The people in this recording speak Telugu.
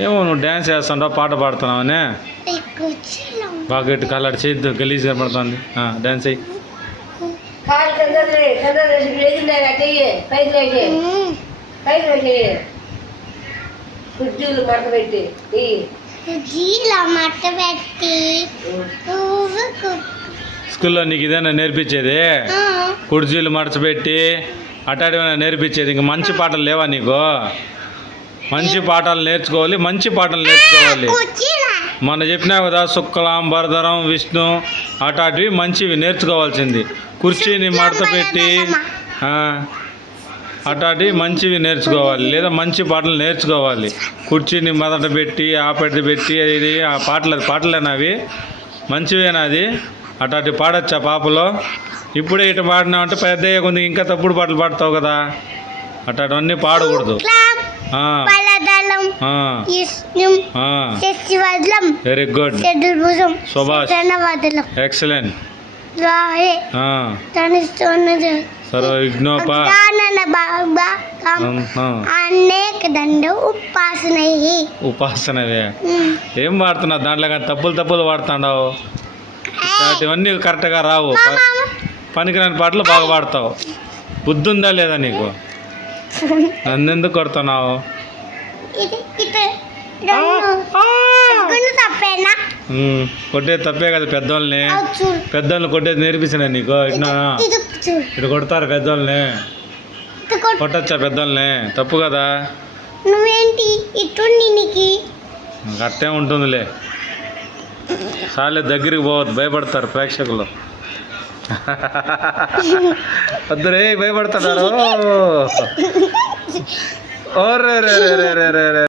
ఏమో నువ్వు డ్యాన్స్ చేస్తుంటావు పాట పాడుతున్నావనే బాగా ఇటు కళ్ళాడు చేద్దు గలీజ్ కనపడుతుంది డ్యాన్స్ అయ్యి స్కూల్లో నీకు ఇదేనా నేర్పించేది కుర్చీలు మడచబెట్టి అటాడివైనా నేర్పించేది ఇంక మంచి పాటలు లేవా నీకు మంచి పాఠాలు నేర్చుకోవాలి మంచి పాటలు నేర్చుకోవాలి మొన్న చెప్పినా కదా శుక్లాం భరధరం విష్ణు అటాటివి మంచివి నేర్చుకోవాల్సింది కుర్చీని మడత పెట్టి అటాటి మంచివి నేర్చుకోవాలి లేదా మంచి పాటలు నేర్చుకోవాలి కుర్చీని మొదట పెట్టి ఆపెట్టి పెట్టి ఇది ఆ పాటలేనా అవి మంచివేనా అది అటాటి పాడొచ్చా పాపలో ఇప్పుడే ఇటు పాడినామంటే పెద్ద కొంచెం ఇంకా తప్పుడు పాటలు పాడతావు కదా అటాటివన్నీ పాడకూడదు వెరీ గుడ్ సుభాష్ ఎక్సలెంట్ సర్వ విఘ్నోప ఉపాసనవే ఏం వాడుతున్నావు దాంట్లో కానీ తప్పులు వాడుతున్నావు ఇవన్నీ కరెక్ట్గా రావు పనికిరాని పాటలు బాగా పాడతావు బుద్ధి ఉందా లేదా నీకు నన్నెందుకు కొడుతున్నావు కొట్టేది తప్పే కదా పెద్దోళ్ళని కొట్టేది నేర్పించిన నీకు ఇటు కొడతారు పెద్దోళ్ళని కొట్టచ్చా పెద్దోళ్ళని తప్పు కదా అట్టే ఉంటుందిలే చాలే దగ్గరికి పోవద్దు భయపడతారు ప్రేక్షకులు వద్దురే భయపడతారు ఓ రే రే రే రే రే